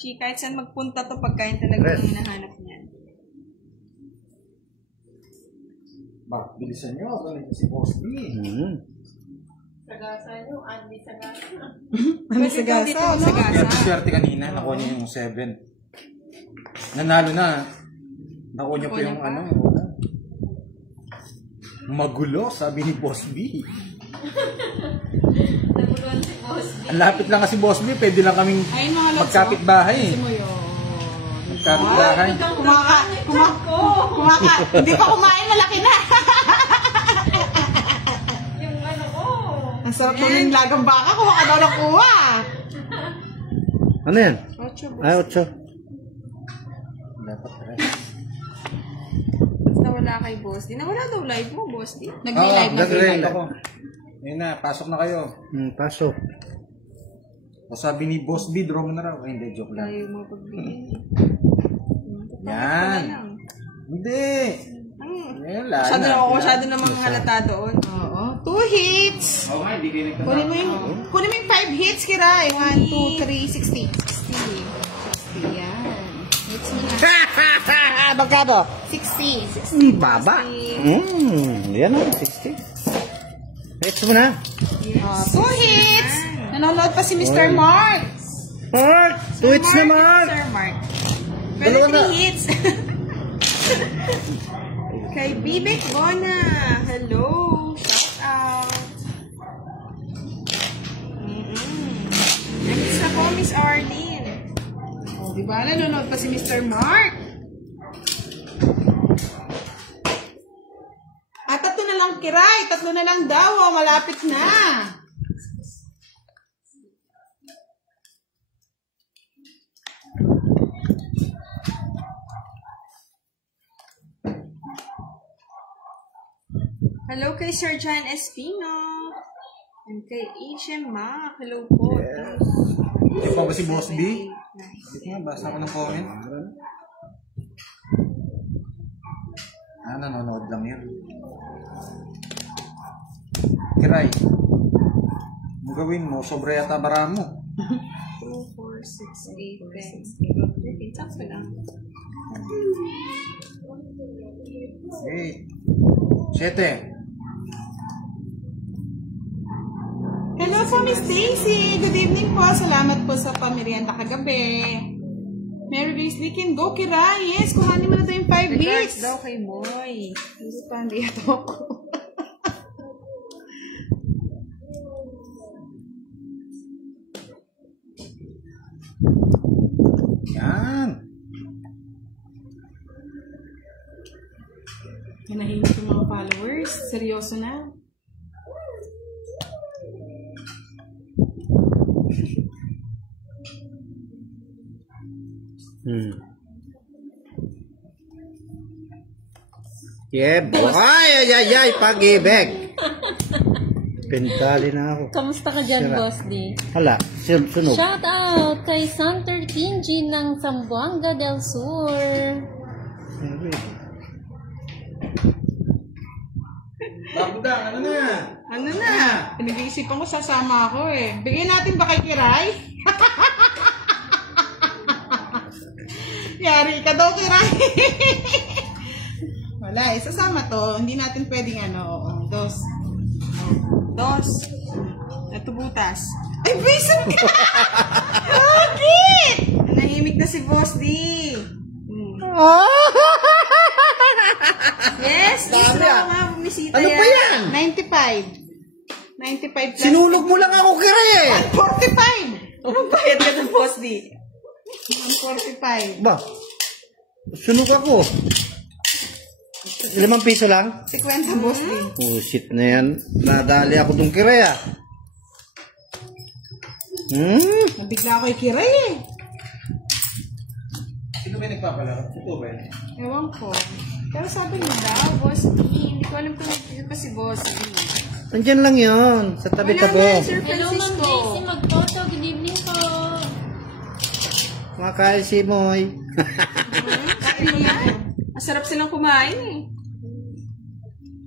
Kahit saan magpunta to, pagkain talaga yung hinahanap niyan. Ba, bilisan nyo. Ganito si Boss B. Sagasa nyo, Andy Sagasa. Ano sagasa? Kaya swerte kanina, nakuha niya yung 7. Nanalo na. Nakuha niya pa yung ano. Magulo, sabi ni Boss B. Naguluhan si Boss B. Ang lapit lang kasi Boss B, pwede lang kaming magkapit bahay. Magkapit bahay. Hindi pa kumain, malaki na. Yung ano ko. Ang sarap naman yung lagang baka, kuha ka daw na kuha. Ano yan? 8. Ay, 8. Dapat rin. Basta wala kay Boss D. Nawala daw live mo, Boss D. Nag-live ako. Ayun na, pasok na kayo. Pasok. O sabi ni Boss B, draw mo na raw. Ay, hindi, joke lang. Ayaw mo pagbigyan. Yan. Hindi. Masyado namang halata doon. Oo. 2 hits. Oo nga, hindi kayo nagtatapos. Kunin mo yung 5 hits, Kiray. 1, 2, 3, 60. 60, yan. Hits mo na. Magkano? 60. Baba. Yan o, 60. Hits mo na. Yes. 2 hits. Nanonood pa si Mr. Mark. Mark! 2 hits na, Mark! Sir Mark. Pwede 3 hits. Kay Bibek Bona. Hello. Shout out. Next na po, Miss Arlene. Oh, diba? Nanonood pa si Mr. Mark. At 3 na lang, Kiray. 3 na lang daw. Oh, malapit na. Hello kay Sir John Espino. And kay H.M. Mac. Hello po. Ito pa ba si Boss B? Dito nga, basta ko ng comment. Nanonood lang yun. Kiray, ang gawin mo, sobra yata bara mo. 2, 4, 6, 8, 10, 13. Sakto lang. 7. Hello po, Miss Daisy. Good evening po. Salamat po sa pamerienda kagabi. Merry Grace Weekend. Go, Kira. Yes, kuhanin mo na tayo yung 5 hits. Daw kay Boy. Hindi pa, hindi ito ako. Yan. Nanahimik yung mga followers. Seryoso na. Yeah, boy! Ay, pag-ibig! Pintali na ako. Kamusta ka dyan, Boss D? Hala, sunog. Shout out kay Santer Kinji ng Zamboanga del Sur. Babudang, ano na? Ano na? Pinag-iisipan ko, sasama ako eh. Bigyan natin ba kay Kiray? Yari ka daw, Kiray. Wala eh, sasama to. Hindi natin pwedeng ano. 2. Ito butas. Ay, bisan ka! Bakit? Nahimik na si Boss D. Yes, gusto ko nga bumisita Ano pa yan? 95. 95 plus. Sinulog mo lang ako, Kire! 145. Anong bayad ka ng Boss D? 145. Ba? Sunog ako. 5 piso lang? 50 Boss D. Oh, shit na yan. Nadali ako dong Kire, ah. Nabigla ako kay Kiray eh. Sino ba yung nagpapalaro? Ito ba yun? Ewan ko. Pero sabi niya daw, Boss D. Hindi ko alam kung nandito pa si Boss D. Nandyan lang yun. Sa tabi-tabi. Wala na, Sir Hello, Ma'am Francisco. Daisy. Mag-photo. Good evening po. Makain si Moy. Kain yan. Masarap silang kumain eh.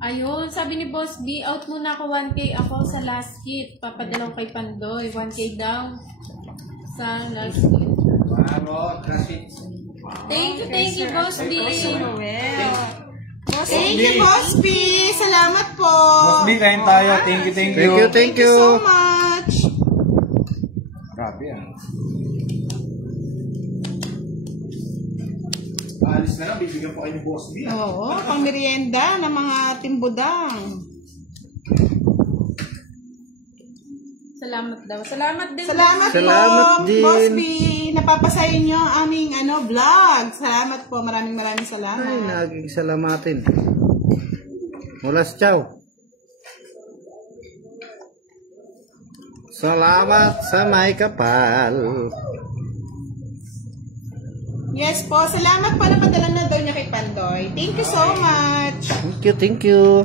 Ayun, sabi ni Boss B, out muna ako 1K ako sa last hit. Papadalaw kay Pandoy. 1K daw sa last hit. Wow, Thank you, Boss B. Thank you, Boss B. Salamat po. Boss B, kain tayo. Thank you. Thank you so much. Grabe yan. Alis na lang, bibigyan po kayo ni Boss B. Oo, pang merienda ng mga timbudang. Salamat daw. Salamat din. Salamat po, din. Boss B. Napapasayo nyo ang aming vlog. Salamat po. Maraming salamat. Ay, naging salamatin. Mulas, ciao. Salamat sa may kapal. Yes po. Salamat po. Napadala na daw niya kay Pandoy. Thank you so much. Thank you.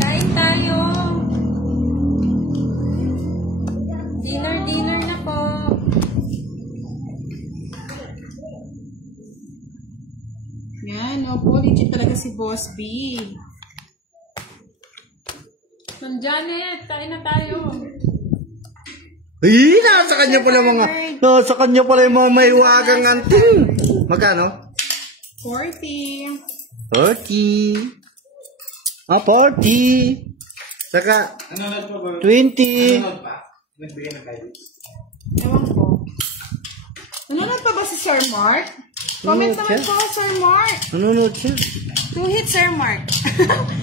Kain tayo. Dinner na po. Yan, opo. Legit talaga si Boss B. Ma'am Janet, kain na tayo. Ay, nasa kanya pala yung mga may wagang anting. Magkano? 40. 40. 40. Saka, Nanonood pa ba? 20. Nanonood pa? Nagbigay ng kayo. Ewan ko. Nanonood pa ba si Sir Mark? Comment naman po, Sir Mark. Nanonood siya. 2 hits, Sir Mark.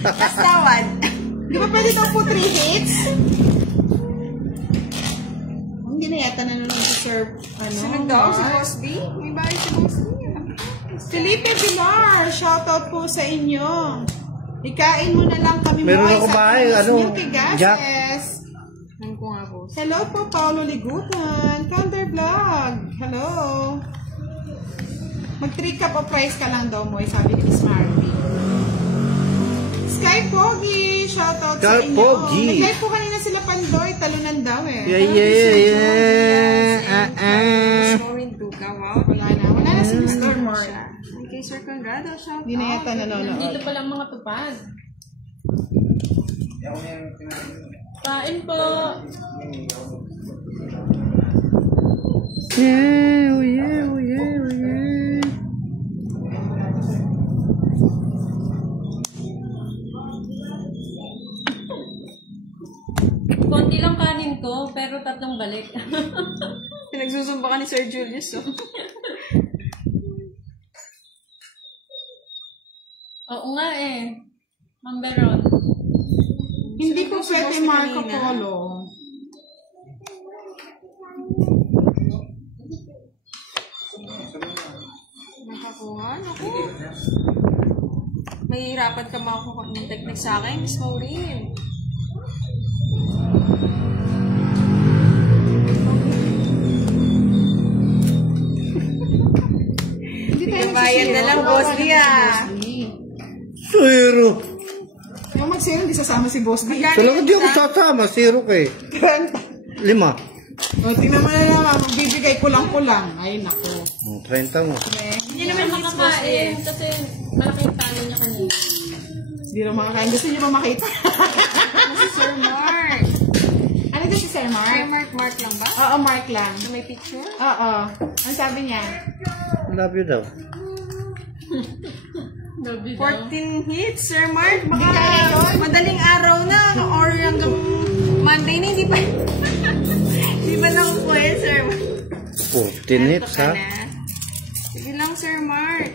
Basta 1. Di ba pwede daw po 3 hits? Hindi na yata nanonood si Sir, Sunod daw si Boss B? May bahay si Boss B. Felipe Villar, shoutout po sa inyo. Ikain mo na lang kami Meron mo ako bahay, Milky Jack. Gases. Ano ko nga, Boss? Hello po, Paolo Ligutan. Counter Vlog. Hello. Mag-3 cup of rice ka lang daw mo, sabi ni Miss Marty. Sky Pogi, shoutout sa Sky inyo. Pogi. Nag-live po kanina sila Pandoy, talunan daw eh. Yeah. Maureen Duga, wow. Wala na si Mr. Mark. Kay Sir Conrado, shout Hindi na yata nanonood. Dito pa lang mga tupad. Kain po. Konti lang kanin ko, pero 3 balik. Pinagsusumba ka ni Sir Julius, oh. Oo nga eh. Ma'am Beron. Hindi po pwede Marco Polo. Nakakuha, naku. Mahihirapan ka makakuha ng technique sa akin, Miss Maureen. Bayan na lang, Boss D, ah. Zero. Yung mag-zero, hindi sasama si Boss D. Talaga di ako sasama. Zero ka eh. 5. O, tingnan mo na lang. Magbibigay kulang-kulang. Ay, naku. 30 mo. Hindi naman makakain kasi malaking talo niya kanina. Hindi naman makakain. Gusto niyo ba makita? Si Sir Mark. Ano ba si Sir Sir Mark? Mark lang ba? Oo, Mark lang. Na may picture? Oo. Ang sabi niya? Love you daw. 14 hits, Sir Mark. Baka Hindi kaya yun. madaling araw na or hanggang Monday na, hindi pa. Hindi ba lang po eh, Sir Mark? 14 hits ha. Sige lang, Sir Mark.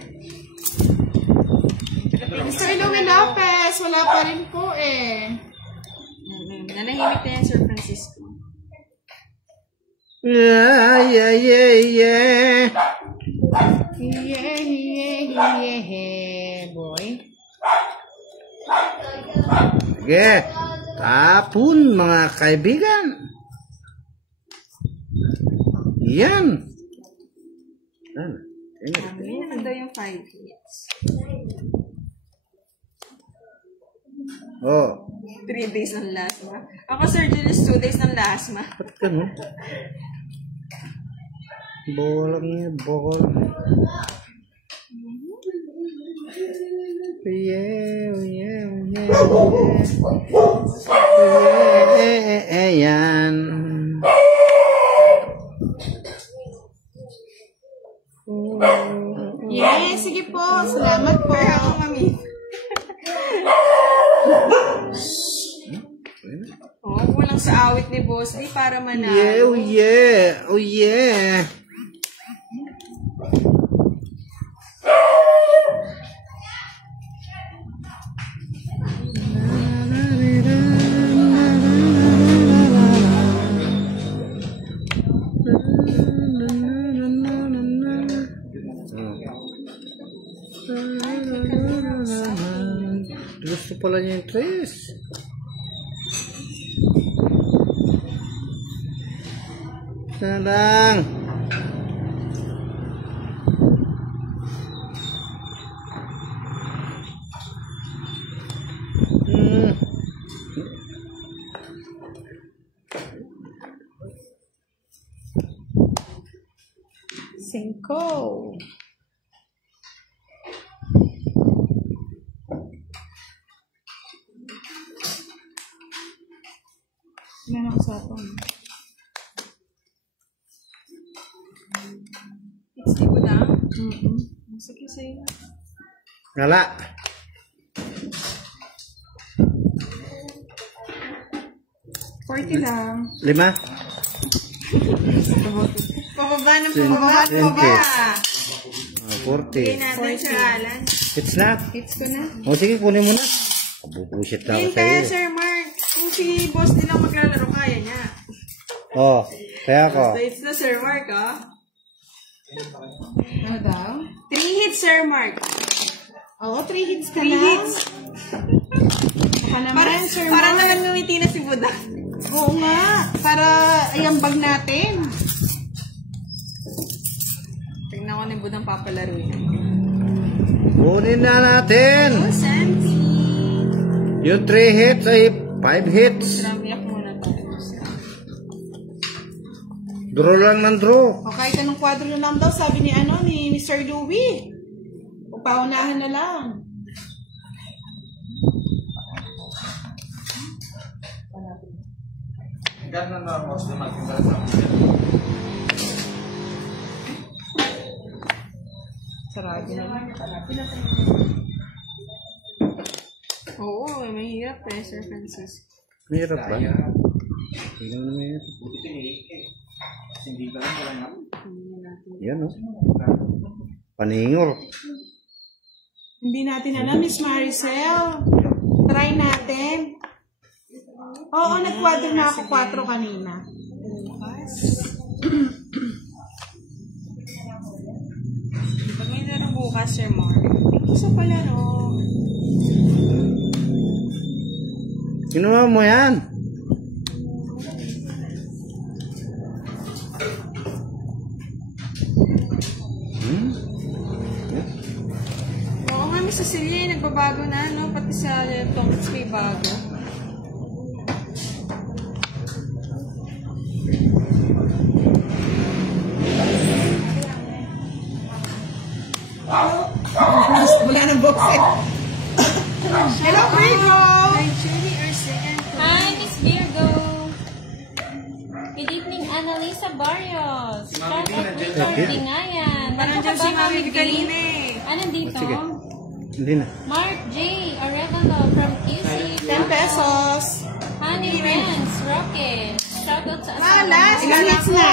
Mr. Louie Lopez, wala pa rin po eh. Nanahimik na yan, Sir Francisco. Yeah. Yeah, boy. Sige. Tapon mga kaibigan. Yan. Yan na daw yung 5 hits. Oh. 3 days ng lasma. Ako, Sir Julius, 2 days ng lasma. Ba't ganun? Bolang niya, bol. Yeah. sa awit ni Boss D para manalo. Yeah, oh yeah. Oh yeah. Gusto pala niya yung 3. Sadang. Cinco. Meron sa ito. It's di ba? Sige sa'yo. Wala. $40 lang. 5. Pababa ng 20. pababa. 40. Bigay natin Sir Alan. Hits na. Hits ko na. O sige, kunin mo na. Bubusit na ako Yun sa kaya iyo. Sir Mark. Kung si Boss D lang maglalaro, kaya niya. Oh, kaya ako. So it's na Sir Mark, ah. Ano daw? 3 hits, Sir Mark. Oo, 3 hits ka 3 na. hits. Baka naman, Sir Para Mark. naman ngumiti na si Buda. Oo nga. Para ayambag natin. Tingnan ko ni Budang papalaruin. Kunin na natin. Oh, Sandy. Yung 3 hits ay 5 hits. Ramiyak muna tayo. Draw lang ng draw. O kahit anong kwadro na lang daw, sabi ni Mr. Louie. O paunahan na lang. Gano'n na ako sa magkita sa Sarado na lang. Oo, mahirap eh, Sir Francis. Mahirap ba? Hindi naman mahirap. hindi ka lang wala nga. Yan o. Paningor. Hindi natin alam, Miss Maricel. Try natin. Oo, nag-quadro na ako 4 kanina. Pag may laro bukas, Sir Mark. Isa pala, no? Kinuha mo yan. Oo nga, Miss Cecilia, nagbabago na, no? Pati sa tongkits may bago. Wala nang boses. Hello, Virgo! Hi, Julie Ursen. Hi, Miss Virgo. Good evening, Annalisa Barrios. Shout out to Lord Dingayan. Nandiyan si Mami kanina eh. Nandito? Sige. Hindi na. Mark J. Arevalo from QC. 10 pesos. Honey Renz Rocket. Shout out sa Malas! asawa. Ilang hits na?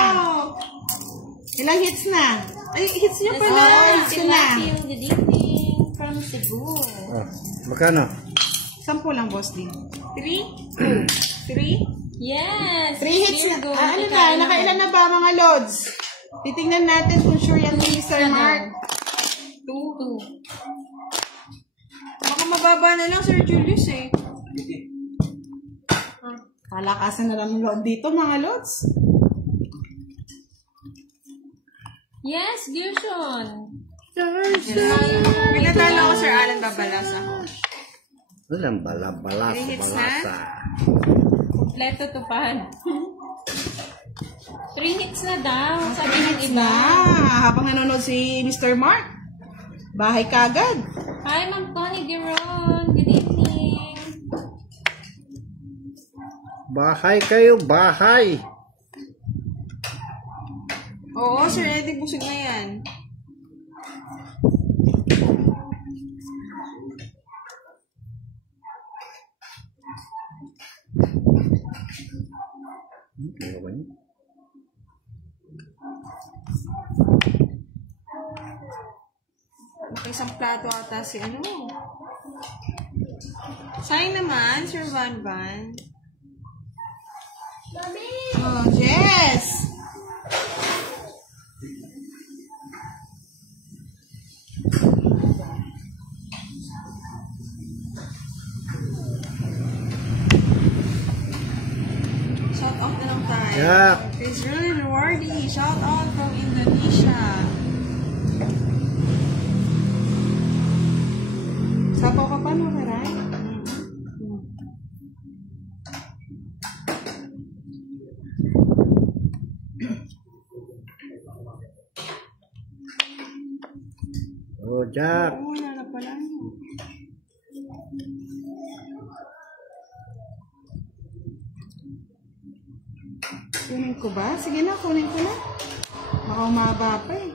Ilang hits na? Ay, hits niya Yes, pala. oh, si Sila. Matthew. Good evening from Cebu. Oh, magkano? 10 lang, Boss D. 3? 3? Yes. 3 hits na. Virgo, Ano ikaw na? Nakailan na ba mga lods? Titingnan natin kung sure yan ni Sir Mark. 2. Baka mababa na lang, Sir Julius eh. Palakasan na lang ng load dito, mga lods. Yes, Gershon. Pinatalo ko, Sir Alan, babalas ako. Walang bala-balas. Three hits na? Balasa. Kompleto to pan. 3 hits na daw. Sabi ng iba. Habang nanonood si Mr. Mark, bahay kagad. Hi, Ma'am Connie Diron. Good evening. Bahay kayo, bahay. Oo, Sir Eddie, busog na yan. Isang plato ata si ano. Sayang naman, Sir Van Van. Oh, Jess! Shout out na lang tayo. Yeah. It's really rewarding. Shout out from Indonesia. Sapaw ka pa, no, Karay? Oh, Jack. Oo, wala na pala. Kunin ko ba? Sige na, kunin ko na. Baka umaba pa eh.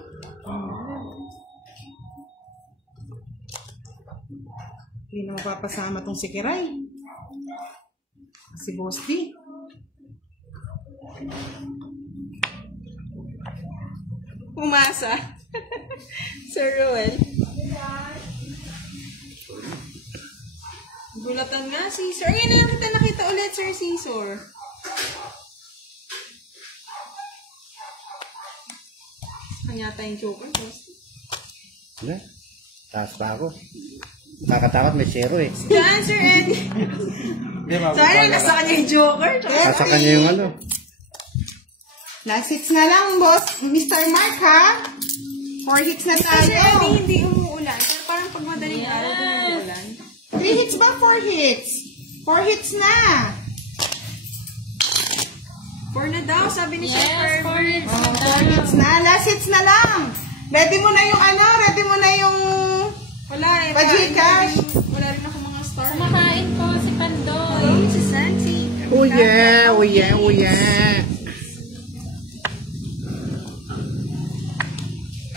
Hindi na mapapasama tong si Kiray. Si Boss D. Umasa. Sir Ruel. Gulatan nga, Caesar. Ayun na lang kita nakita ulit, Sir Caesar. Kanya tayong joker, boss. Hindi. Taas pa ako. Kakatakot may zero eh. Yan, Sir Eddie. Sayang, nasa kanya yung joker. Nasa kanya yung ano. Last hits na lang, Boss. Mr. Mark, ha? 4 hits na Sir tayo. Eddie, hindi umuulan. Pero parang pag madaling araw, din umuulan. 3 hits ba? 4 hits? 4 hits na. 4 na daw, sabi ni Sir Yes, Herbert. Oh, 4 hits na. Last hits na lang. Ready mo na yung ano? Ready mo na yung... Wala eh. Pa-Gcash. Wala rin ako mga star. Kumakain po si Pandoy. Oh, si Santi. Oh yeah, oh yeah, oh yeah.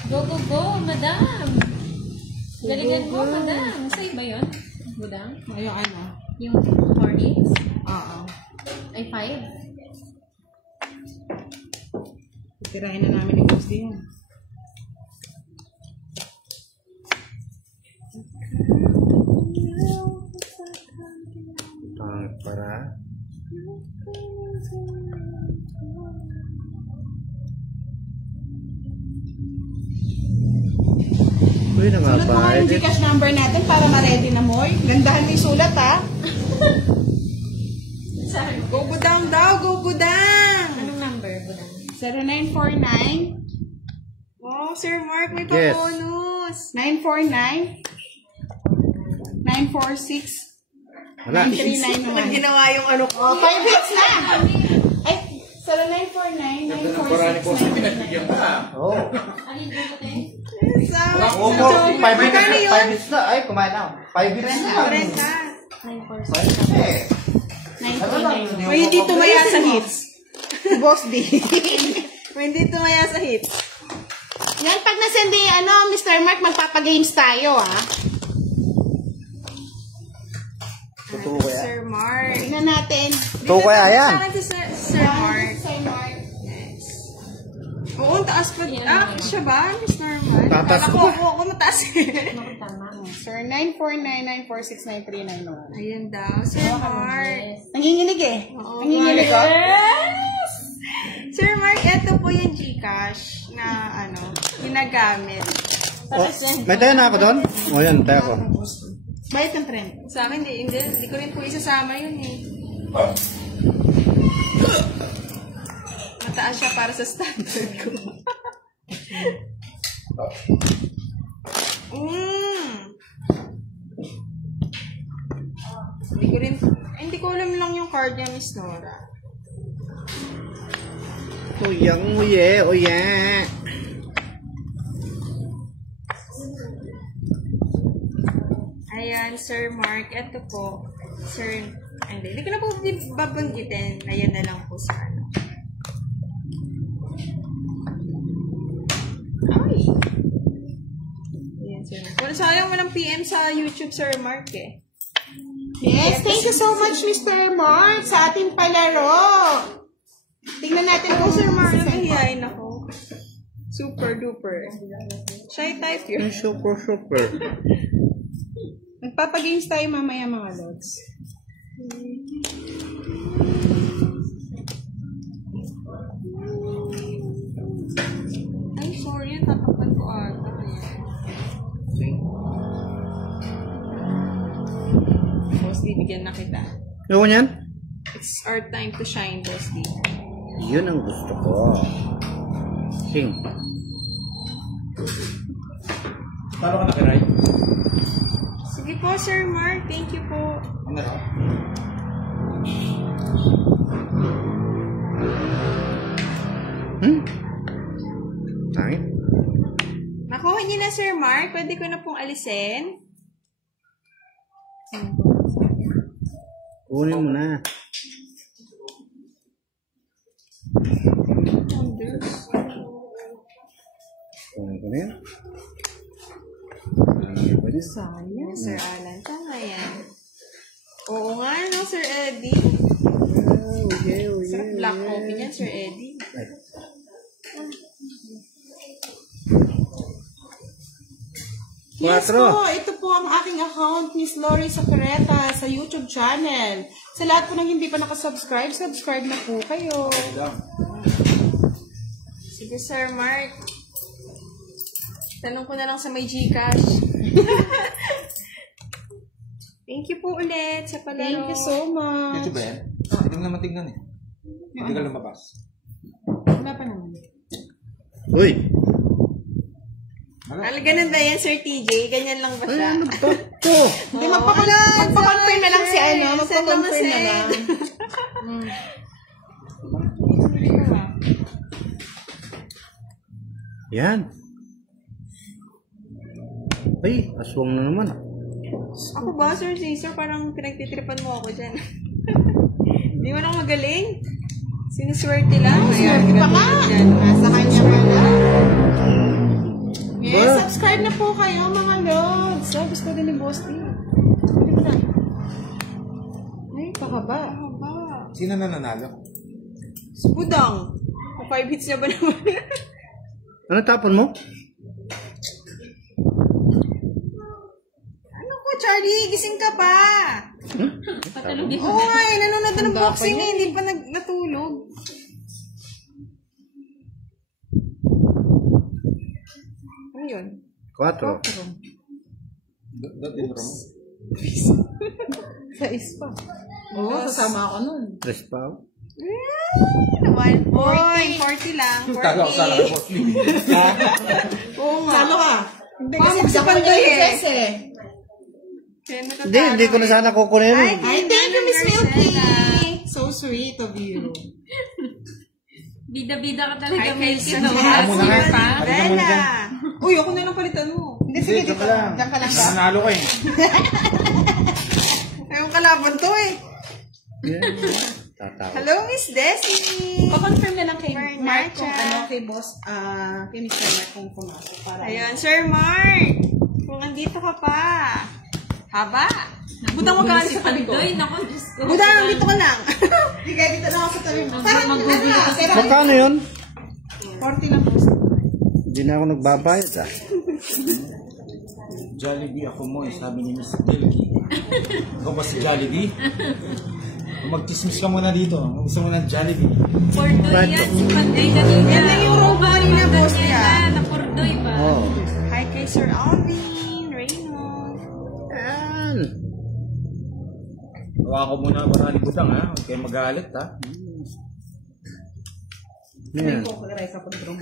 Go, go, go, madam. Galingan mo, madam. Sa'yo ba yun? Budang? Yung ano? Yung 4 hits? Oo. Ay, 5? Titirahin na namin ni Boss D yan. Para. Uy, Sulat mo nga namabayad. yung Gcash number natin para ma-ready na, Moy. Gandahan mo yung sulat, ha? Go budang daw, go budang. Anong number, Budang? 0949 Oh, Sir Mark, may Yes. pa-bonus. 949 946 Wala. 9391. Ginawa yung ano ko. Oh, 5 hits na! Ay, 0949 946 Pinagbigyan ka. Oh. Alin ba ito? Oh, more. 5 Magkano minutes. yun? 5 minutes na. Ay, kumain na. 5 minutes na. 30. 5 minutes eh. 949. May hindi tumaya sa hits. Boss D. May hindi tumaya sa hits. Yan, pag nasendi, ano, Mr. Mark, magpapagames tayo, ha? Totoo kaya. Sir Mark. Tingnan natin. Totoo kaya yan. Sa akin si Sir Mark. Sir Mark. Oo, ang taas pa. Ah, siya ba? Mr. Mark? Tatas Ako, ako mataas eh. Tama. Sir, 949-946-9391. Ayun daw, Sir Mark. Nanginginig eh. Oo, Nanginginig ko. yes! Sir Mark, eto po yung Gcash na ano, ginagamit. Oh, may tayo na ako doon? O yan, tayo ako. Bayad ng trend. Sa akin, hindi ko rin po isasama yun eh. Mataas siya para sa standard ko. Hindi ko alam lang yung card niya, Miss Nora. Uyang uye, uye. Ayan, Sir Mark. Ito po. Sir, hindi ko na po babanggitin. Ayan na lang po sa ano. Ay! Ayan, Sir Mark. Well, sayang walang PM sa YouTube, Sir Mark eh. Yes, thank you so much, Mr. Mark, sa ating palaro. Tingnan natin Ako, kung Sir Mark, sasend ko. nahihayin ako. Super duper. Shy type yun. Yung super. Magpapagames tayo mamaya mga lods. Ay, sorry. Tatakpan ko ata. Boss, bibigyan na kita. Ano yan? It's our time to shine, Boss D. Yun ang gusto ko. Sing. Talo ka na kay Ray? Sige po, Sir Mark. Thank you po. Ano raw? Ay. Nakuha niyo na, Sir Mark. Pwede ko na pong alisin. Kunin mo na. Kunin ko na yan. Pwede. Sayang, Sir Alan. Tama yan. Oo nga, no, Sir Eddie. Sarap black coffee niyan, Sir Eddie. Yes Quatro. po, ito po ang aking account, Miss Lori Sacareta, sa YouTube channel. Sa lahat po ng hindi pa nakasubscribe, subscribe na po kayo. Sige, Sir Mark. Tanong ko na lang sa may Gcash. Thank you po ulit sa palaro. Thank you so much. Dito ba yan? Hindi mo naman tignan eh. Hindi ka lumabas. Wala pa naman. Uy. Talaga nanda yan, Sir TJ. Ganyan lang ba Ay, siya? ano ba ito? Hindi, magpapakonfirm na lang si ano, Send naman, magpapakonfirm na send. lang. Yan. Ay, aswang na naman. Ako ba, Sir Caesar? Parang pinagtitripan mo ako dyan. Hindi mo lang magaling. Sinuswerte lang. Kaya Pa nga, nasa kanya ka na. Yes, Ba? subscribe na po kayo mga lods. So, gusto din ni Boss T. Hindi mo na. Ay, pakaba. Sino na nanalo? Si Budang. 5 hits niya ba naman? Ano tapon mo? Ano ko, Charlie? Gising ka pa. Patulog din. Oo nga eh. Nanonood na ng boxing eh. Hindi pa natulog. Ano yun? 4. Dati mo. Sa ispa. Oo, kasama ako nun. 3 pa. 1 point. 40 lang. 40. Tago ako sa akin, Boss Lee. Oo nga. Salo ka. Hindi, Mama, kasi si gusto ko Pandoy niya eh. yung eh. Kaya natatalo Hindi ko na eh. sana kukunin. Ay, Ay, thank you, Miss Milky. Marcela. So sweet of you. Bida-bida ka talaga, Hi, Milky. Kay No? Halika mo na nga. Pa? Halika mo na dyan. Uy, ako na lang palitan mo. Hindi, sige, Dito dito ka lang. Diyan ka lang ba? Nanalo ka eh. Ayong kalaban to eh. Tatawa. Hello, Miss Desi. Pa-confirm na lang kay Bernardo. Mark kung ano, kay Boss, kay Mr. Mark kung pumasok. Para Ayun, Sir Mark. Kung andito ka pa. Haba. Budang magkano sa tabi ko. Pandoy, naku, Diyos ko. Budang, dito ka lang. Sige, dito na ako sa tabi mo. Parang, Mag-google ano, ka. pero Magkano yun? 40 lang po. Hindi na ako nagbabayad ah. Jollibee ako mo eh, sabi ni Miss Milky. Ikaw ba si Jollibee? Mag-kismis ka muna dito. Gusto mo ng Jollibee. Pordoy yan, si Pandoy kanina. Yan lang yung room kanina, boss niya. Na Pordoy ba? Oo. Hi kay Sir Alvin, Raymond. Yan. Hawa ko muna para ni Budang ha. Huwag kayo magalit ha. Yan. Kukuray ka pag mo.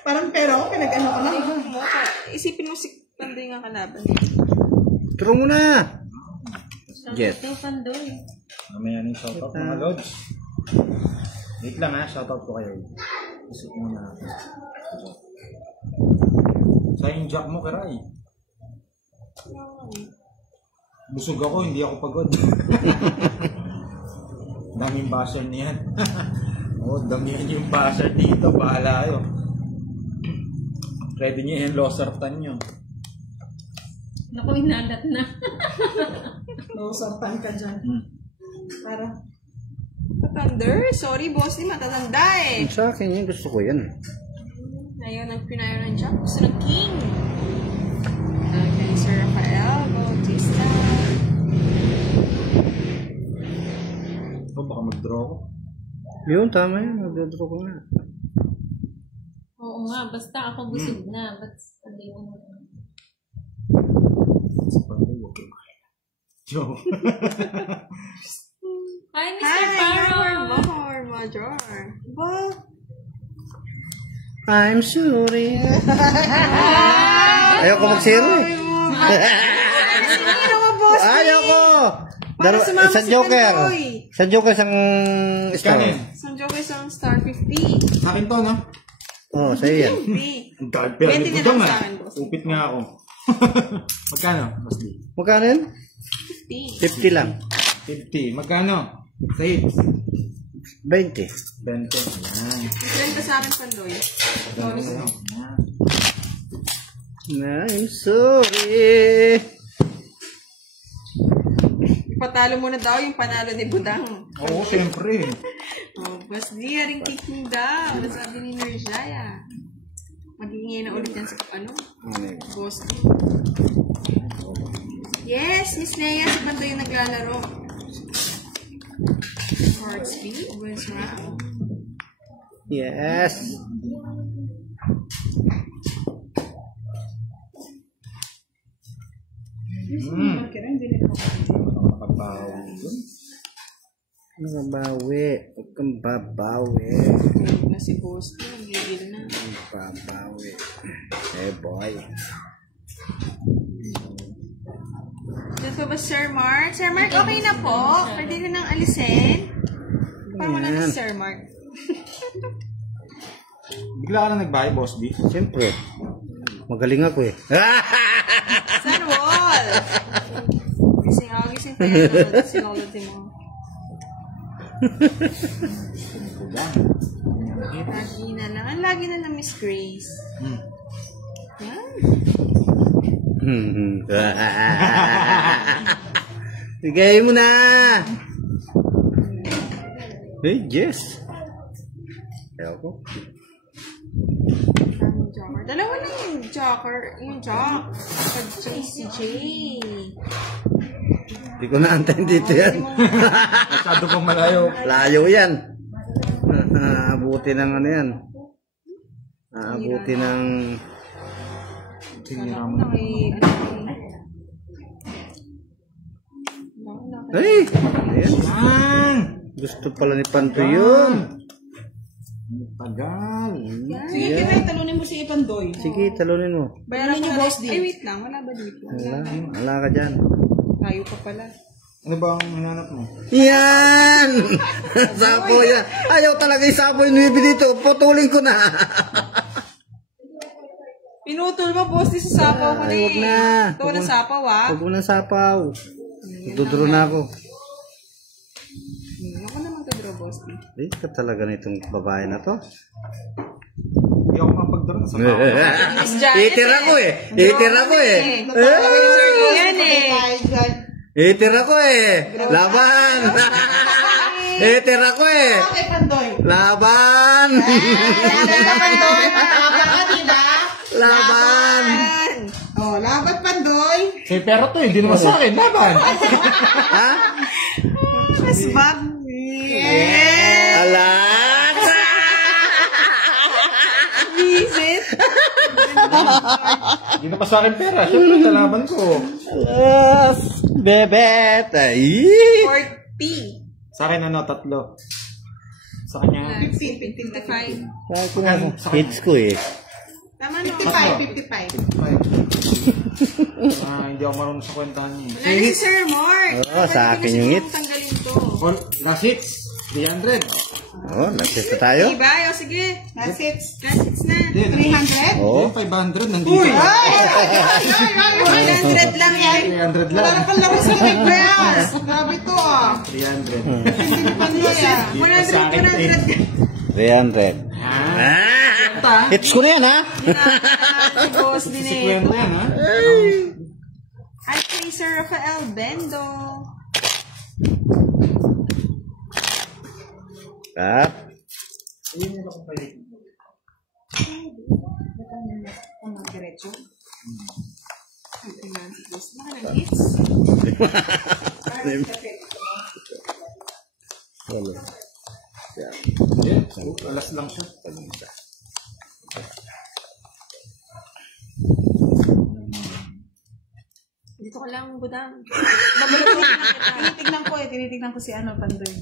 Parang pero, pinag-ano ko na. Isipin mo si Pandoy nga kalaban. Turo mo na. Yes. Ito, Pandoy. Mamaya na yung shoutout mga lods. Wait lang ha, shoutout ko kayo. Isip mo na. Sa yung jack mo, karay. Busog ako, hindi ako pagod. Daming basher niyan. Oo, damihan yung basher dito. Bahala kayo. Ready nyo yung losartan nyo. Naku, inalat na. Nausortan ka dyan. Para, Thunder? Sorry, boss. Di matatanda eh. Sa akin yun, gusto ko yan. Ayaw ng pinayo ng Jack. Gusto ng King. Okay, Sir Rafael Bautista. Baka mag-draw ko. Yun, tama yun. Mag-draw ko nga. Oo nga, basta ako busog na. Ba't sabi mo na? Joke. Hi, Mr. Hi, Barrow! Major. I'm sorry. Ayaw ko mag-zero eh. Ayaw ko! Isang joker. Isang joker, isang star. Isang joker, isang star 50. Sa akin to, no? Oo, sa'yo yan. 50. Ang dahil pero 20 likod na lang lang sa ah. akin, boss. Upit nga ako. Magkano? Masli. Magkano yun? 50. 50 lang. 50. Magkano? Sa hips. 20. 20. Ayan. Ilan ka sa akin, Pandoy? Ayan. I'm sorry. Ipatalo mo na daw yung panalo ni Budang. Oo, siyempre. Oh, bas di ring kicking daw. Sabi ni Nerjaya. Mag-iingay na ulit yan sa ano? Boss. Yes, Miss Leia. Si Pandoy yung naglalaro. Heartsbeat. Where's round? Yes. Nakabawi. Huwag kang babawi. Tulog na si Boss. Gigil na. Babawi. Eh boy. Dito ba Sir Mark? Sir Mark, okay na po. Pwede na nang alisin. Parang wala na si Sir Mark. Bigla ka na nagbahay, Boss B. Siyempre. Magaling ako eh. San wall? Gising pa yan. Sinulod mo. Lagi na lang. Ang lagi na lang, Miss Grace. Yan. Bigay mo na. Hey, Jess. Ayaw ko. Joker. Dalawa lang yung Joker. Yung Jock. Pag si Jay. Hindi ko naantayin dito yan. Masyado pang malayo. Layo yan. Aabuti ng ano yan. Aabuti ng... Ay! Ayan. Gusto pala ni Panto yun. Tagal. Sige, Kiray, talunin mo si Ipandoy. Sige, talunin mo. Bayaran niyo, niyo, Boss D. Ay, wait lang. Wala ba dito? Wala ka dyan. Tayo pa pala. Ano ba ang hinanap mo? Yan! Sapo yan. Ayaw talaga yung sapo yung nuibi dito. Putulin ko na. Pinutol mo, boss, di sa sapaw ko na Ay, wag na. Ito na sapaw, ah. Huwag mo ng sapaw. Dudro na ako. Ako naman ka-draw, boss. Ay, ka talaga na itong babae na to. Hindi ako mapagdaran sa tao. Miss Janet, Itira ko eh. Itira ko eh. Yan eh. Itira ko eh. Laban. Itira ko eh. Okay, Pandoy. Laban. Pandoy, matapang ka, diba? Laban. Oh, laban, Pandoy. Say, pero to, hindi naman sa akin. Laban. Ha? Mas bag. Alak. Visit. Hindi na pa sa akin pera. Siyempre, kalaban ko. Alas. Bebet. Ay. 40. Sa akin, ano, 3. Sa kanya, 55. Hits ko eh. Tama no. 55. hindi ako marunong sa kwentahan niya. Wala na si Sir Mark. Oo, sa akin yung hits. Tanggalin to. Or, last 6. 300. Oh, nagsis na tayo. Diba? O sige. That's it. That's na. Hindi, 300? Oo. 500 nandito. 100 lang yan. 300 Wala lang. na pala sa may grass. Grabe to, ah. 300. Pandoy, ah. 100. 300. Ah! Hits ko na yan, ha? Si Boss din Si eh. Kwento yan, ha? At kay Sir Rafael Bendo. Cut. Ano, diretso? Ang tingnan si boss. Baka nag-hits. Wala. Yan. Yeah. Alas lang siya. Pag-isa. Dito ka lang, budang. Tinitignan ko si ano, Pandoy.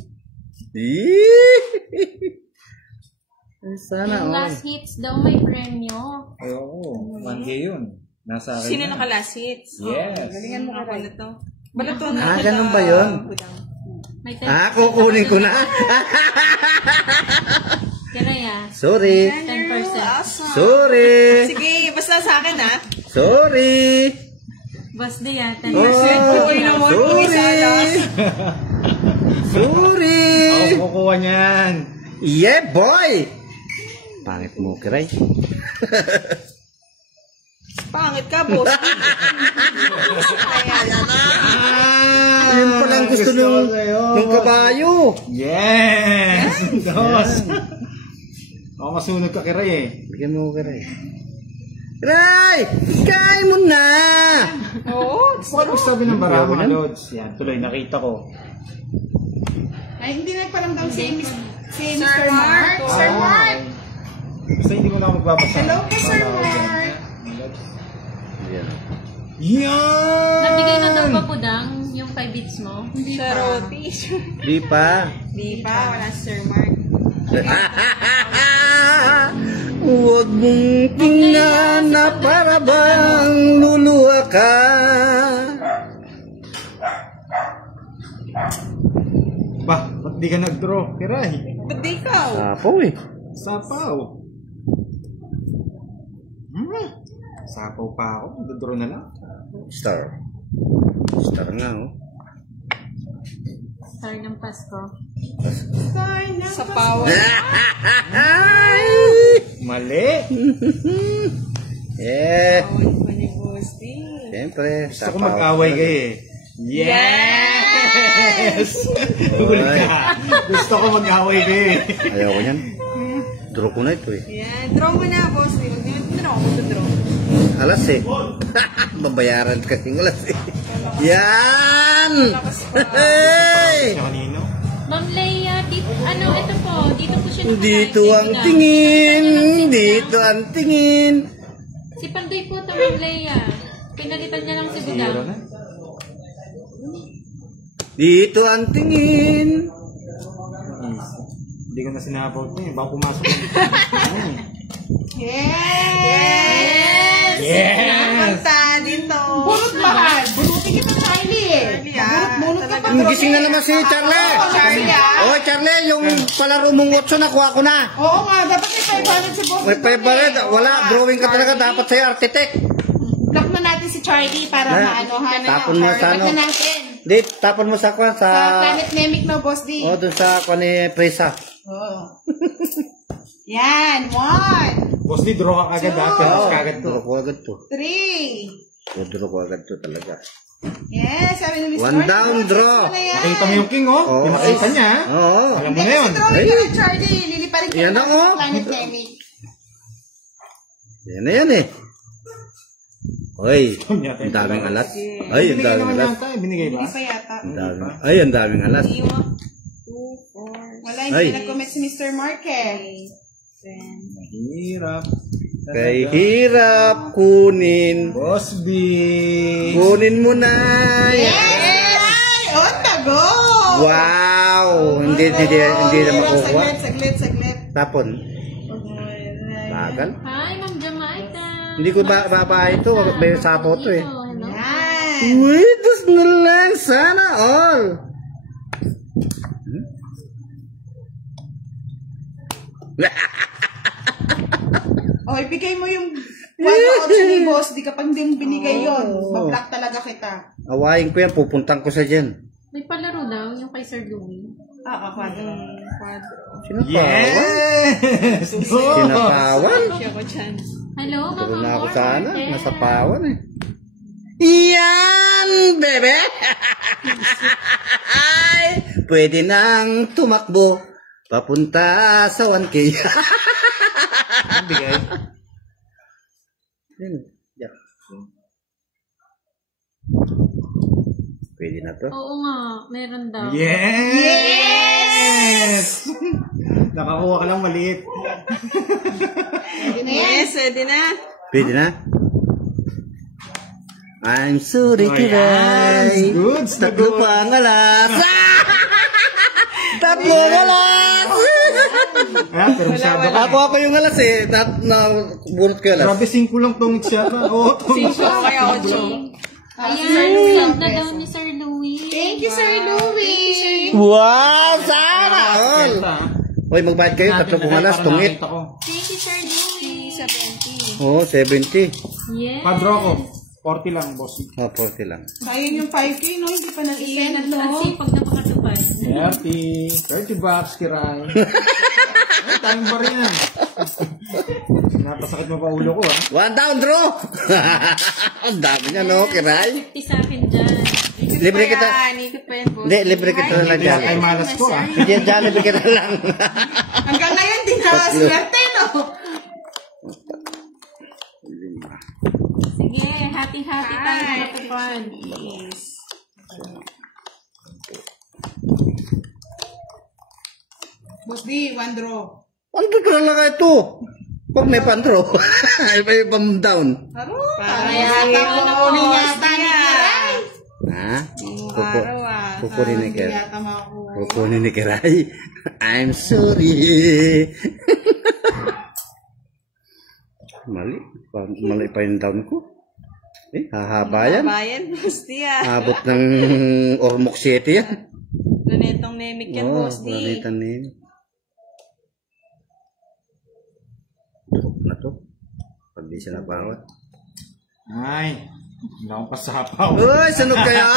Sana Yung all. last hits daw may premyo. Ay, oo. 1K yun. Nasa akin Sino na. naka-last hits? Yes. Galingan mo Ako ka na to. Balato na. Ah, ganun ba yun? Budang. May 10%. Kukunin ko na. Kiraya. Sorry. 10%. Awesome. Sorry. Sige, basta sa akin ha. Sorry. Boss D ah, 10%. Uy, naman, uwi sa alas. Sorry. Ako kukuha niyan. Yeah, boy. Pangit mo, Kiray. Pangit ka, boss. Yun palang gusto nung kabayo. Yes! Dos! Ako masunod ka kiray eh. Bigyan mo, Kiray. Kiray! Kain mo na! Oo. Bakit sabi ng bara mga lods? Yan, tuloy nakita ko. Ay, hindi nagparamdam si Sir Mr. Mark. Mark. Sir Mark. Basta hindi mo na ako magbabasa. Hello po, Sir Mark. Yan. Yan! Nabigay na daw ba Budang yung 5 bits mo? Sa roti. Di pa. Di pa, wala si Sir Mark. Huwag mong tingnan na para bang luluha ka. Bah, ba't di ka nag-draw? Kiray. Ba't di ikaw? Apo eh. Sapaw. Sapaw pa ako. Nag-draw na lang. Star. Star nga oh. Star ng Pasko. Sa power. Ay! Mali. Eh. Power pa ni Boss D. Siyempre. Gusto ko mag-away kayo eh. Yes! Huli ka. Gusto ko mag-away kayo eh. Ayaw ko yan. Draw ko na ito eh. Yan. Draw mo na, Boss D. Huwag niyo draw ako to draw. Alas eh. Babayaran kasi ng alas eh. Yan! Hey! Siya kanino? Ma'am Leia, dito, ito po, dito po siya nakakain. Dito Sige ang na. tingin. Pinalitan niya lang Dito ang tingin. Si Pandoy po ito, Ma'am Leia. Pinalitan niya lang si Zero Budang. na? Dito ang tingin. Hindi ko na sinabot niya. Baka pumasok. Yes! Yes! Punta dito. Burot mahal. Burutin kita sa Kylie eh. Bunot ka pa. Gising na naman si Charlie. Charlie, ah. Oh, Charlie, yung palaro mong 8 nakuha ko na. Oo nga, dapat may 500 si boss. May favorite. Wala, drawing ka talaga. Dapat sa'yo, architect. Block na natin si Charlie para Na- maanohan. tapon mo sa ano? Block na natin. Di, tapon mo sa kwan, Sa sa... Planet Nemic no, Boss D. Oh, dun sa kwan ni Presa. Oo. Yan, 1, Boss, di draw ka agad ha. Pero kagad to. Draw ko agad to. 3. Draw ko agad to talaga. Yes, sabi ni Miss One North, down, boss, draw. ano yan? Nakita mo yung king oh. Oo. Pinakita niya ha. Oo. Alam mo Hindi na yun. kasi drawing ka na, Charlie. Liliparin ka Yan na na, oh. sa Planet Nemic. Yan na yan eh. Oy, ang daming alas. Ay, ang Binigay daming naman alas. yata. Binigay ba? Hindi pa yata. Ang daming, ay, ang daming alas. 2, 4, Wala, Ay. hindi nag-comment si Mr. Mark eh. 10. Hirap. Kay hirap kunin. Boss B. Kunin mo na. Yes! On the go! Wow! Hindi na makuha. Saglit. Tapon. Bagal. Hi, Ma'am Jamaica. Hindi ko baba ito. May sapo to eh. Hello. Yan. Wait, das na lang. Sana all. O, ibigay mo yung one option ni boss. Di kapag hindi mo binigay yun, bablock talaga kita. Awayin ko yan. Pupuntang ko sa dyan. May palaro daw, yung kay Sir Louie. Quadro. Sinapawan? Yes! Go! Sinapawan? Siya ko dyan. Hello, Turo Mama na ako Moore. sana. Yes. Nasapawan eh. Yan, bebe! Ay, pwede nang tumakbo. Papunta sa 1K. Ang bigay. Yeah. Pwede na to. Oo nga, meron daw. Yes! Nakakuha ka lang maliit. Yes, pwede na. Pwede na? I'm sorry, Oh, Kiray. yes. Good. Tatlo pa ang alas. Tatlo ang alas. Ah, pero masyado ka. Ako yung alas eh. Burot ko yung alas. Grabe, 5 lang tong yata. Oo, Sisyo, kaya 8. Ayan, na daw ni Sir Louie. Thank you, Sir Louie. Wow, sana all. Hoy, magbayad kayo. Tatlo pong alas. Tungit. Thank you, Sir Louie. 70. Oo, 70. Yes. Padro ko. 40 lang, boss. Oh, 40 lang. Sayang yung 5K, no? Hindi pa Iyan nag-iyan at to. sipag na pakatupad. 30 bucks, Kiray. Ay, tayong ba rin yan? Napasakit mo pa ulo ko, ha? One down, draw. Ang dami niya, no, Kiray? 50 sa akin dyan. Libre kita. Ikot pa yan, boss. Hindi, libre kita na lang Hindi dyan. ay malas ko, ha? Hindi, dyan, libre kita na lang. Hanggang ngayon, di ka swerte, no? Sige, hati-hati tayo pakatupad. Boss D, 1 draw. Ano ba talaga ito? Pag may pan-draw. Ay, may pam-down. Haro, Parang yata kukunin yata ni Kiray. Ha? araw, ah. Kukunin ni Hindi Kiray. yata makukuha. Kukunin ni Kiray. I'm sorry. Mali. Mali pa yung down ko. Eh, hahaba yan. Bayan, boss D, ah. Abot ng Ormoc City yan. Planetong Nemic yan, Oo, boss D. planeta na yun. Drop na to. Pag di siya napawat. Ay, hindi akong pasapaw. Uy, sunog kaya?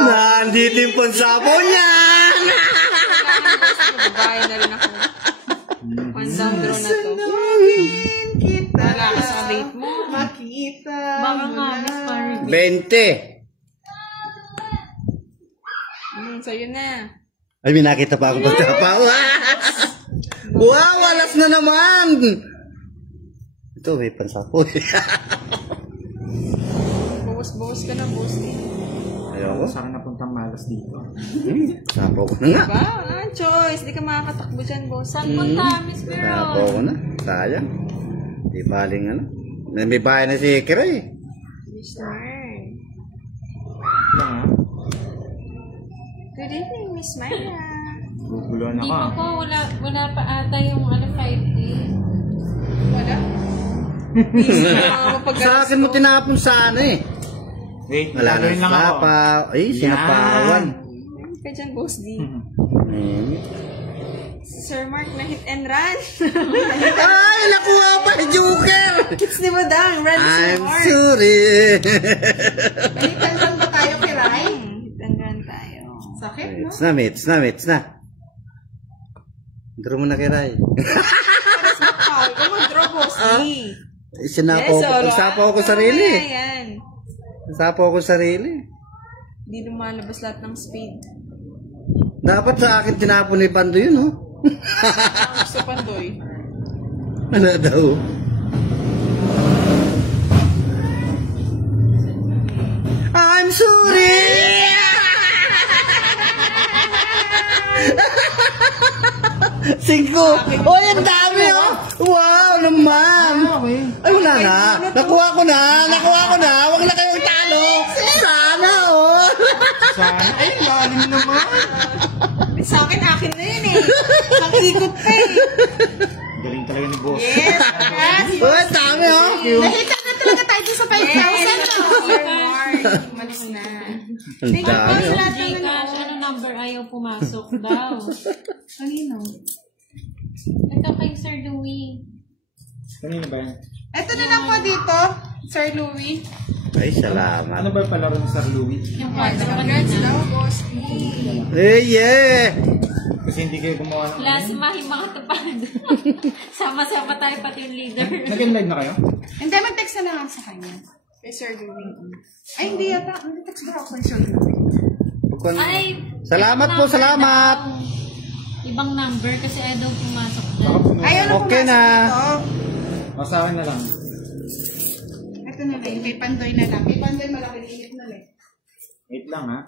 Nandito yung pansapaw niyan! Babae na rin ako. One down draw na to. Sunugin kita. Wala ka sa rate mo. Makita Baka mo nga, na. Miss Parvy. 20. Sa'yo na. Ay, may nakita pa ako pansapaw. Wow, walas na naman! Ito, may pansapaw. Bawas-bawas ka na, boss D. Ayoko. Saan napuntang malas dito? Sapaw ko na nga. Ba? Ah, choice. Di ka makakatakbo dyan, boss. Saan punta, Miss Sapaw Girl? ko na. Sayang. Di baling ano. May bahay na si Kiray. Mr. Lang, ha? Good evening, Miss Myra. Gugulo na Di ka. pa po, wala pa ata yung 5D. Wala? Sa akin mo tinapon sa ano eh. Wait, Wala na gagawin lang ako. sapaw. Ay, sinapawan. Ayun ka dyan, boss D. Hmm. Sir Mark na hit and run. Ay, nakuha pa ni Joker! It's di ba dang? Run, Sir I'm Mark. sorry. Balikan lang ba tayo, Kiray? Hit and run tayo. Sakit, no? It's na, mates na, mates na. Draw mo na Kiray. Ay, come on, draw, boss D. Sapaw ko sarili. Ayan. Sapaw ko sarili. Hindi lumalabas lahat ng speed. Dapat sa akin tinapon ni Pando yun, oh. Ang gusto Pandoy. Ano daw? I'm sorry! Singko! Oy, ang dami, oh! Wow, naman! Ay, wala na. Nakuha ko na. Huwag na kayong talo. Sana, oh! Sana, ay, lalim naman. Sa akin na yun eh. Nakikot pa eh. Galing talaga ni boss. Yes. Oy, ang dami, oh! Nakita na talaga tayo dun sa 5,000, no? Sir Mark. Malis na. Ang dami, oh! Gcash, ano number ayaw pumasok daw? Kanino? Ito kay Sir Louie. Kanina ba yan? Ito na lang po dito, Sir Louie. Ay, salamat. Ano ba yung palaro ni Sir Louie? Yung kwarto Congrats kanina. daw, boss D. Eh, yeah! Kasi hindi kayo gumawa ng... Last mahim mga tupad. Sama-sama tayo pati yung leader. Nag-live na kayo? Hindi, mag-text na lang sa kanya. Kay Sir Louie. Ay, hindi yata. Mag-text ba ako kay Sir Louie? Ay, Salamat po, salamat. Ibang number kasi ayaw daw pumasok dyan. Ayaw na Okay pumasok na. dito. Masakin na lang. Ito na lang, may pandoy na lang. May pandoy malaki init na lang. Wait lang ha.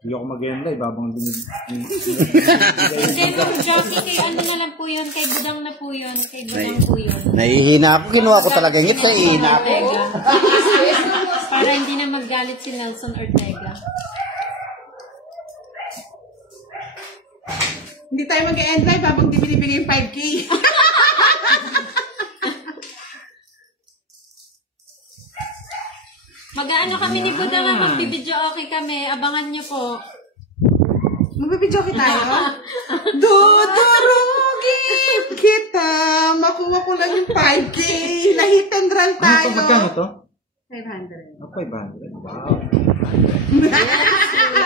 Hindi ako mag-enda, ibabang din. Hindi, Ma'am Jockey, kay ano na lang po yun, kay Budang na po yun, kay Budang po yun. Nahihina ako. Kinuha ko talaga ngit. Nahihina ako. Ortega. Para hindi na maggalit si Nelson Ortega. Hindi tayo mag-end live habang di binibigay yung 5K. Mag-ano kami ni Budang nga, magbibidyo okay kami. Abangan nyo po. Magbibidyo tayo? Dudurugin kita. Makuha ko lang yung 5K. Lahit and run Ano tayo. ito? Magkano to? 500. Oh, 500. Wow.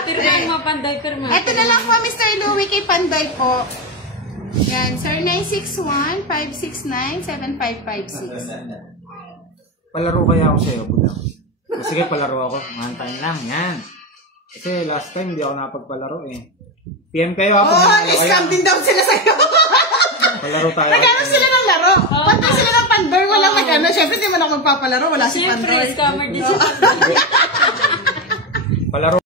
Pirmahan mo, Panday, pirmahan. Ito na lang po, Mr. Louie, kay Panday po. Yan, sir, 961-569-7556. Palaro kaya ako sa'yo, Budang. Sige, palaro ako. Mahantayin lang. Yan. Kasi last time hindi ako napagpalaro eh. PM kayo ako. Na-scam din daw sila sa'yo. Palaro tayo. Nagano sila ng laro. Pantay sila ng Pandoy, walang nagano. Siyempre, di man ako magpapalaro, wala si Siyempre, Pandoy. scammer din siya. Palaro